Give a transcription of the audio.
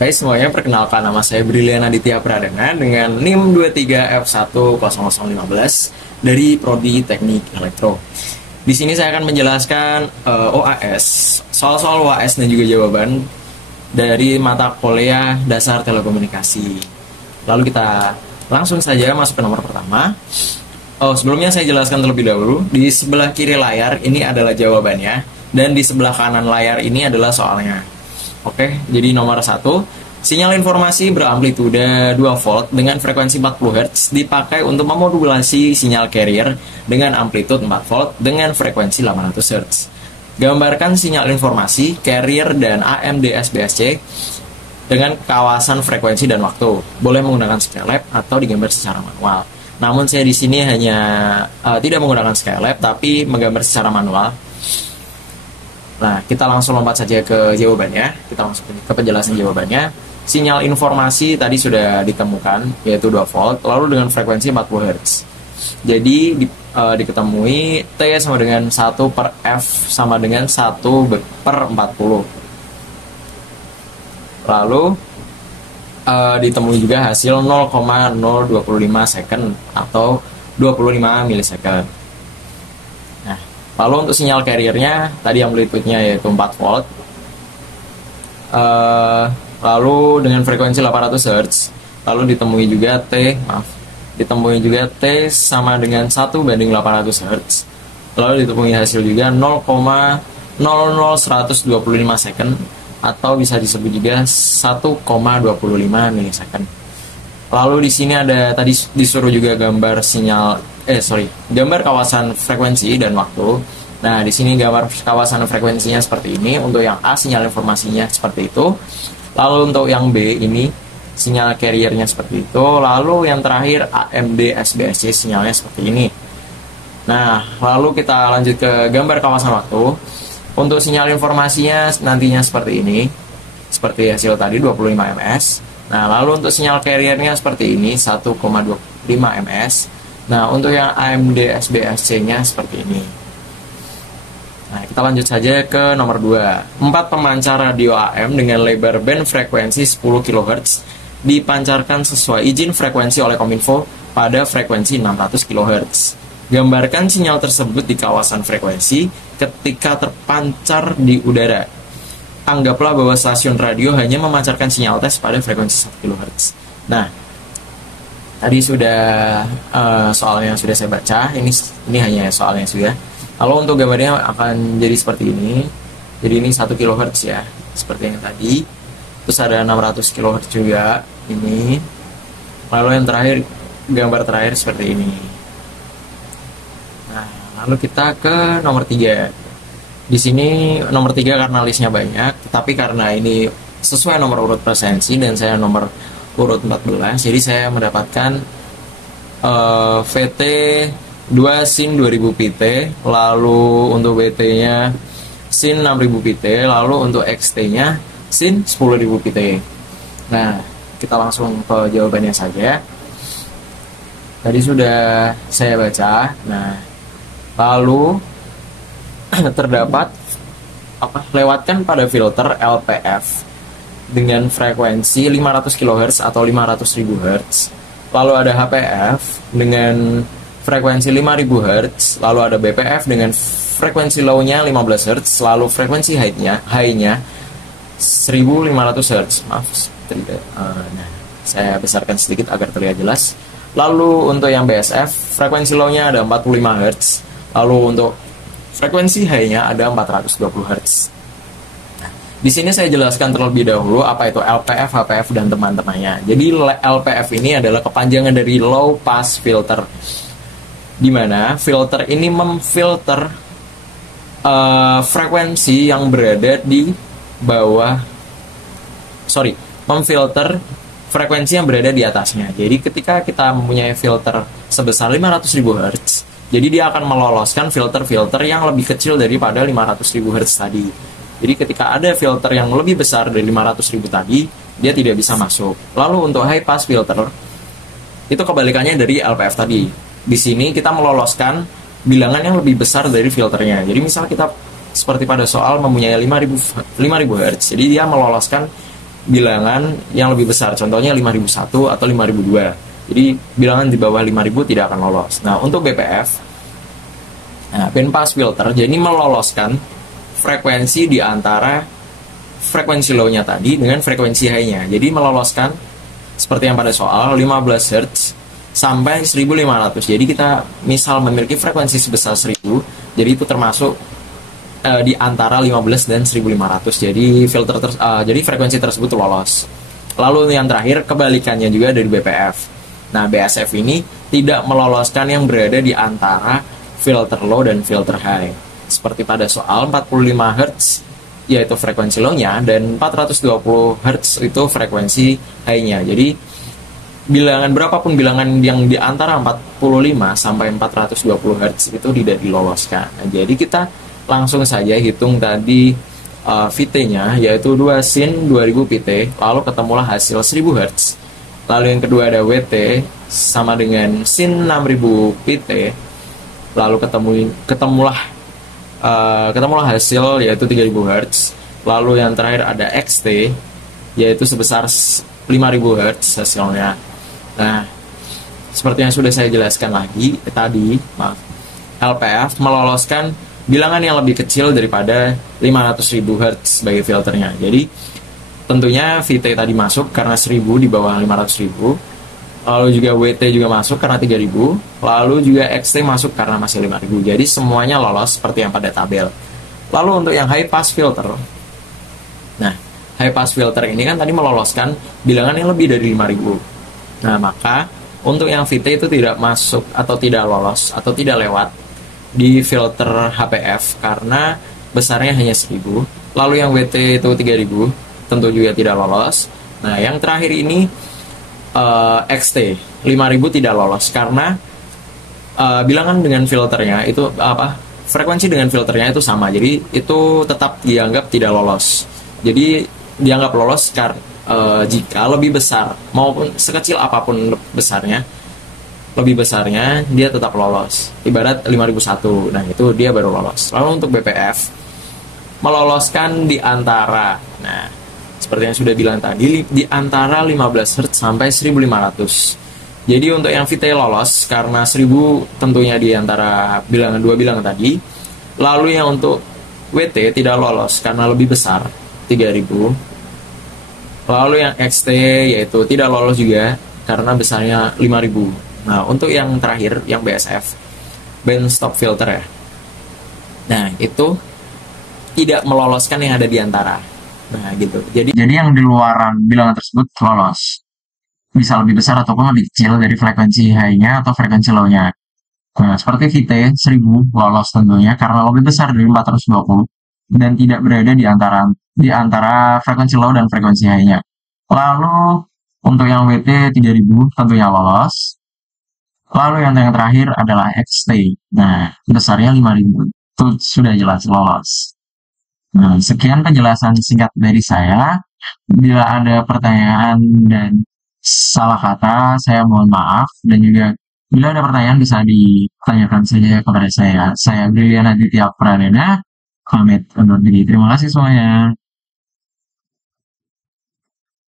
Hai semuanya, perkenalkan nama saya Brilian Aditya Pradana dengan NIM 23F10015 dari Prodi Teknik Elektro. Di sini saya akan menjelaskan OAS, soal-soal OAS dan juga jawaban dari mata kuliah dasar telekomunikasi. Lalu kita langsung saja masuk ke nomor pertama. Sebelumnya saya jelaskan terlebih dahulu, di sebelah kiri layar ini adalah jawabannya, dan di sebelah kanan layar ini adalah soalnya. Oke, jadi nomor 1, sinyal informasi beramplitude 2 volt dengan frekuensi 40 Hz dipakai untuk memodulasi sinyal carrier dengan amplitude 4 volt dengan frekuensi 800 Hz. Gambarkan sinyal informasi, carrier, dan AMD-SBSC dengan kawasan frekuensi dan waktu. Boleh menggunakan Skylab atau digambar secara manual. Namun saya di sini hanya tidak menggunakan Skylab, tapi menggambar secara manual. Nah, kita langsung lompat saja ke jawabannya. Kita langsung ke penjelasan jawabannya. Sinyal informasi tadi sudah ditemukan, yaitu 2 volt, lalu dengan frekuensi 40 Hz. Jadi, diketemui T sama dengan 1 per F sama dengan 1 per 40. Lalu, ditemui juga hasil 0,025 second atau 25 milisecond. Lalu untuk sinyal carriernya, tadi amplitude-nya yaitu 4 volt. Lalu dengan frekuensi 800 Hz. Lalu ditemui juga T sama dengan 1 banding 800 Hz. Lalu ditemui hasil juga 0,00125 second atau bisa disebut juga 1,25 milisecond. Lalu di sini ada tadi disuruh juga gambar gambar kawasan frekuensi dan waktu. Nah, di sini gambar kawasan frekuensinya seperti ini. Untuk yang A sinyal informasinya seperti itu. Lalu untuk yang B ini sinyal carriernya seperti itu. Lalu yang terakhir AMD SBSC sinyalnya seperti ini. Nah, lalu kita lanjut ke gambar kawasan waktu. Untuk sinyal informasinya nantinya seperti ini. Seperti hasil tadi 25 ms. Nah, lalu untuk sinyal carriernya seperti ini 1,25 ms. Nah, untuk yang AMD SBSC-nya seperti ini. Nah, kita lanjut saja ke nomor 2. 4 pemancar radio AM dengan lebar band frekuensi 10 kHz dipancarkan sesuai izin frekuensi oleh Kominfo pada frekuensi 600 kHz. Gambarkan sinyal tersebut di kawasan frekuensi ketika terpancar di udara. Anggaplah bahwa stasiun radio hanya memancarkan sinyal tes pada frekuensi 1 kHz. Nah, tadi sudah soalnya sudah saya baca. Ini hanya soalnya sudah. Lalu untuk gambarnya akan jadi seperti ini. Jadi ini 1 kHz ya, seperti yang tadi. Terus ada 600 kHz juga ini. Lalu yang terakhir, gambar terakhir seperti ini. Nah, lalu kita ke nomor 3. Di sini nomor 3 karena listnya banyak, tapi karena ini sesuai nomor urut presensi dan saya nomor urut 14, jadi saya mendapatkan VT 2 SIN 2000 PT, lalu untuk BT-nya SIN 6000 PT, lalu untuk XT-nya SIN 10.000 PT. Nah, kita langsung ke jawabannya saja. Tadi sudah saya baca. Nah, lalu terdapat lewatkan pada filter LPF dengan frekuensi 500 kHz atau 500.000 Hz. Lalu ada HPF dengan frekuensi 5.000 Hz, lalu ada BPF dengan frekuensi low-nya 15 Hz, lalu frekuensi high-nya 1.500 Hz. Maaf, saya besarkan sedikit agar terlihat jelas. Lalu untuk yang BSF, frekuensi low-nya ada 45 Hz, lalu untuk frekuensi high-nya ada 420 Hz. Nah, di sini saya jelaskan terlebih dahulu apa itu LPF, HPF, dan teman-temannya. Jadi LPF ini adalah kepanjangan dari Low Pass Filter, di mana filter ini memfilter frekuensi yang berada di bawah, memfilter frekuensi yang berada di atasnya. Jadi ketika kita mempunyai filter sebesar 500.000 Hz, jadi dia akan meloloskan filter-filter yang lebih kecil daripada 500.000 Hz tadi. Jadi ketika ada filter yang lebih besar dari 500.000 tadi, dia tidak bisa masuk. Lalu untuk high pass filter, itu kebalikannya dari LPF tadi. Di sini kita meloloskan bilangan yang lebih besar dari filternya. Jadi misal kita seperti pada soal mempunyai 5000 Hz, jadi dia meloloskan bilangan yang lebih besar, contohnya 5001 atau 5002. Jadi bilangan di bawah 5000 tidak akan lolos. Nah, untuk BPF, nah, band pass filter jadi meloloskan frekuensi di antara frekuensi low-nya tadi dengan frekuensi high-nya. Jadi meloloskan seperti yang pada soal 15 Hz sampai 1500. Jadi kita misal memiliki frekuensi sebesar 1000, jadi itu termasuk di antara 15 dan 1500. Jadi jadi frekuensi tersebut lolos. Lalu yang terakhir kebalikannya juga dari BPF. Nah, BSF ini tidak meloloskan yang berada di antara filter low dan filter high. Seperti pada soal 45 Hz yaitu frekuensi low-nya dan 420 Hz itu frekuensi high-nya. Jadi bilangan berapapun bilangan yang di antara 45 sampai 420 Hz itu tidak diloloskan. Nah, jadi kita langsung saja hitung tadi VT-nya yaitu 2 sin 2000 PT, lalu ketemulah hasil 1000 Hz. Lalu yang kedua ada WT sama dengan sin 6000 PT, lalu ketemulah hasil yaitu 3000 Hz. Lalu yang terakhir ada XT yaitu sebesar 5000 Hz hasilnya. Nah, seperti yang sudah saya jelaskan tadi, LPF meloloskan bilangan yang lebih kecil daripada 500.000 Hz sebagai filternya. Jadi tentunya VT tadi masuk karena 1000 di bawah 500.000. Lalu juga WT juga masuk karena 3000. Lalu juga XT masuk karena masih 5000. Jadi semuanya lolos seperti yang pada tabel. Lalu untuk yang high pass filter. Nah, high pass filter ini kan tadi meloloskan bilangan yang lebih dari 5000. Nah, maka untuk yang VT itu tidak masuk atau tidak lolos atau tidak lewat di filter HPF karena besarnya hanya 1000. Lalu yang WT itu 3000 tentu juga tidak lolos. Nah, yang terakhir ini XT 5000 tidak lolos karena bilangan dengan filternya itu frekuensi dengan filternya itu sama. Jadi itu tetap dianggap tidak lolos. Jadi dianggap lolos jika lebih besar maupun sekecil apapun lebih besarnya dia tetap lolos. Ibarat 5001. Nah, itu dia baru lolos. Lalu untuk BPF meloloskan di antara, nah, seperti yang sudah bilang tadi, di antara 15 Hz sampai 1500. Jadi untuk yang VT lolos karena 1000 tentunya di antara dua bilangan tadi. Lalu yang untuk WT tidak lolos karena lebih besar 3000. Lalu yang XT yaitu tidak lolos juga karena besarnya 5000. Nah, untuk yang terakhir, yang BSF, band stop filter ya. Nah, itu tidak meloloskan yang ada di antara. Nah, gitu. Jadi yang di luaran bilangan tersebut lolos. Bisa lebih besar ataupun lebih kecil dari frekuensi high-nya atau frekuensi low-nya. Nah, seperti VT 1000 lolos tentunya karena lebih besar dari 420 dan tidak berada di antara frekuensi low dan frekuensi high-nya. Lalu untuk yang WT 3000 tentunya lolos. Lalu yang terakhir adalah XT. Nah, besarnya 5000. Itu sudah jelas lolos. Nah, sekian penjelasan singkat dari saya. Bila ada pertanyaan dan salah kata, saya mohon maaf. Dan juga bila ada pertanyaan bisa ditanyakan saja kepada saya. Saya Brilian Aditya Pradana, pamit undur diri. Terima kasih semuanya.